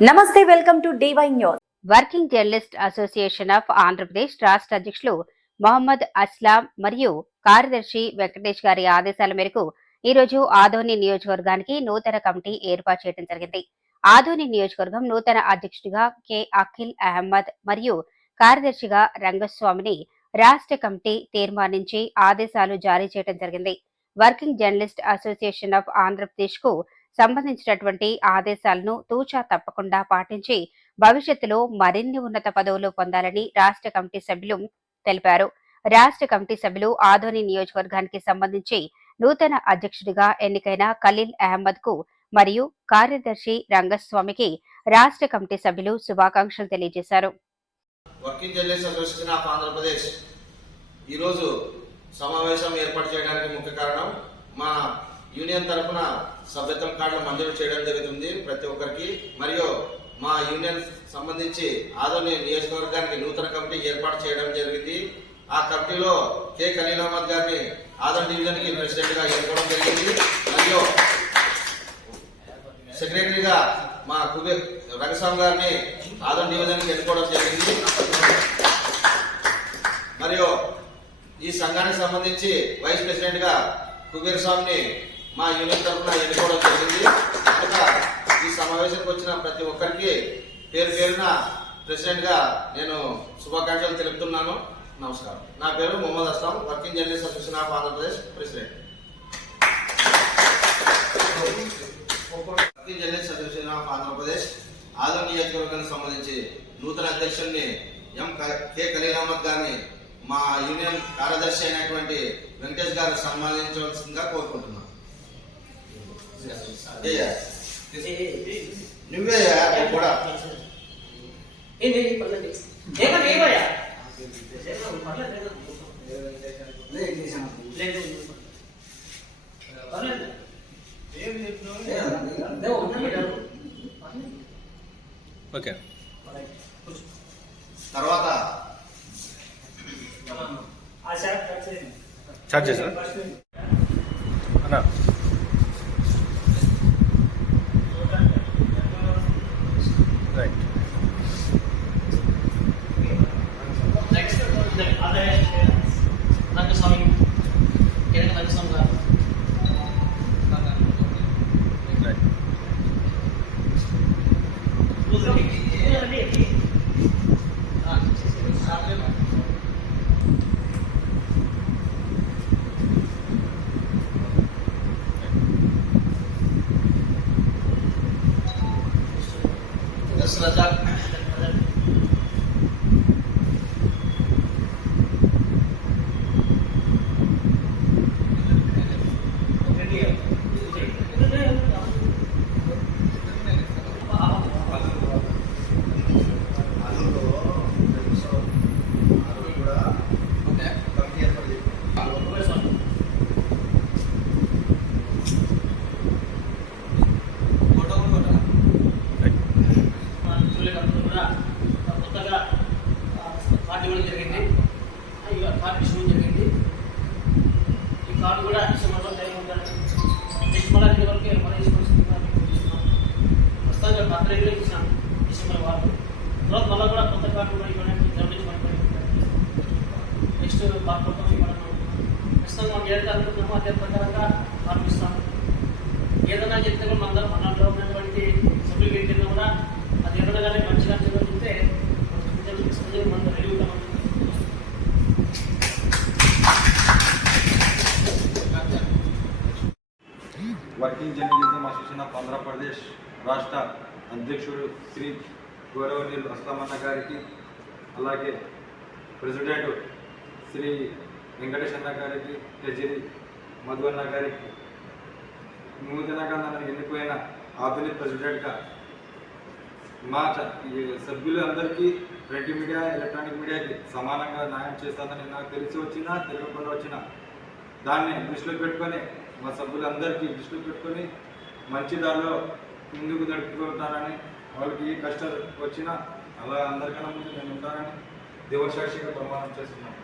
నమస్తే welcome to DY news. Working journalist association of Andhra Pradesh రాష్ట్ర అధ్యక్షులు మొహమ్మద్ అస్లాం మరియు కార్యదర్శి వెంకటేష్ గారి ఆదేశాల మేరకు ఈ రోజు ఆదోని నియోజకవర్గానికి నూతన కమిటీ ఏర్పాటు చేయడం జరిగింది. ఆదోని నియోజకవర్గం నూతన అధ్యక్షుడిగా కె. అఖిల్ అహ్మద్ మరియు కార్యదర్శిగా రంగస్వామిని రాష్ట్ర కమిటీ తీర్మానించి ఆదేశాలు జారీ చేయడం జరిగింది. వర్కింగ్ జర్నలిస్ట్ అసోసియేషన్ ఆఫ్ ఆంధ్రప్రదేశ్కు సంబంధించినటువంటి ఆదేశాలను తూచా తప్పకుండా పాటించి భవిష్యత్తులో మరిన్ని ఉన్నత పదవులు పొందాలని రాష్ట్ర కమిటీ సభ్యులు తెలిపారు. రాష్ట్ర కమిటీ సభ్యులు ఆదోని నియోజకవర్గానికి సంబంధించి నూతన అధ్యక్షుడిగా ఎన్నికైన ఖలీల్ అహ్మద్కు మరియు కార్యదర్శి రంగస్వామికి రాష్ట్ర కమిటీ సభ్యులు శుభాకాంక్షలు తెలియజేశారు. Working journalist association of Andhra Pradesh. ఈరోజు సమావేశం ఏర్పాటు చేయడానికి ముఖ్య కారణం మా యూనియన్ తరఫున సభ్యత్వం కార్డులు మంజూరు చేయడం జరుగుతుంది ప్రతి ఒక్కరికి. మరియు మా యూనియన్ సంబంధించి ఆదోని నియోజకవర్గానికి నూతన కమిటీ ఏర్పాటు చేయడం జరిగింది. ఆ కమిటీలో కె. ఖలీల్ అహ్మద్ గారిని ఆదోని డివిజన్కి ప్రెసిడెంట్గా ఎన్నుకోవడం జరిగింది. మరియు సెక్రటరీగా మా కుబేర్ రంగస్వామి గారిని ఆదం డివిజన్కి ఎన్నుకోవడం జరిగింది. మరియు ఈ సంఘానికి సంబంధించి వైస్ ప్రెసిడెంట్గా కుబేర్ స్వామిని మా యూనియన్ తరఫున ఎన్నుకోవడం జరిగింది. ఈ సమావేశానికి వచ్చిన ప్రతి ఒక్కరికి పేరు పేరున ప్రెసిడెంట్గా నేను శుభాకాంక్షలు తెలుపుతున్నాను. నమస్కారం. నా పేరు Mohammed Aslam working journalist association of Andhra Pradesh president. Working journalist association of Andhra Pradesh ఆదం నియోజకవర్గానికి సంబంధించి నూతన అధ్యక్షుడిని ఎం క- కె ఖలీల్ అహ్మద్ గారిని మా యూనియన్ కార్యదర్శి అయినటువంటి వెంకటేష్ గారు సన్మానించవలసిందిగా కోరుకుంటున్నాను. ఏయ్యా, నువ్వే నువ్వు కూడా ఓకే తర్వాత చార్జ్ చేసారా అన్నా 特斯拉 కొత్తగా పార్టీ ఇవ్వడం జరిగింది. ఇక పార్టీ ఇవ్వడం జరిగింది. ఈ కార్డు కూడా డిసెంబర్లో టైం ఉంటాను నెక్స్ట్ మళ్ళీ ఇది వరకు మళ్ళీ తీసుకొస్తున్నాం ప్రస్తుతానికి ఒక అర్ధ రేట్లో ఇచ్చినాం డిసెంబర్ వారు. తర్వాత మళ్ళీ కూడా కొత్త కార్డు కూడా ఇవ్వడానికి గమనించి నెక్స్ట్ పార్టీ ఇవ్వడం ప్రస్తుతం మనం ఏదైతే అనుకుంటున్నామో అదే ప్రకారంగా పంపిస్తాం ఏదైనా చెప్తే కూడా మన మన ఉన్నటువంటి సభ్యులు ఏంటన్నా కూడా అది ఏదైనా working journalism association of Andhra Pradesh రాష్ట్ర అధ్యక్షుడు శ్రీ గౌరవనీయులు అస్లామన్న గారికి అలాగే ప్రెసిడెంట్ శ్రీ వెంకటేష్ అన్న గారికి ట్రెజరీ మధువన్న గారికి నూతనగా నన్ను ఎన్నిపోయిన ఆధునిక ప్రెసిడెంట్గా మా చ- ఈ ప్రింట్ మీడియా ఎలక్ట్రానిక్ మీడియాకి సమానంగా న్యాయం చేస్తానని నాకు తెలిసి వచ్చినా తెలియకుండా వచ్చినా దాన్ని దృష్టిలో పెట్టుకొని మా సభ్యులందరికీ దృష్టిలో పెట్టుకొని మంచి దారిలో ముందుకు నడుపుకుంటానని వాళ్ళకి ఏ కష్టాలు వచ్చినా అలా అందరికన్నా ముందు నేను ఉంటానని దేవసాక్షిగా ప్రమాణం చేస్తున్నాను.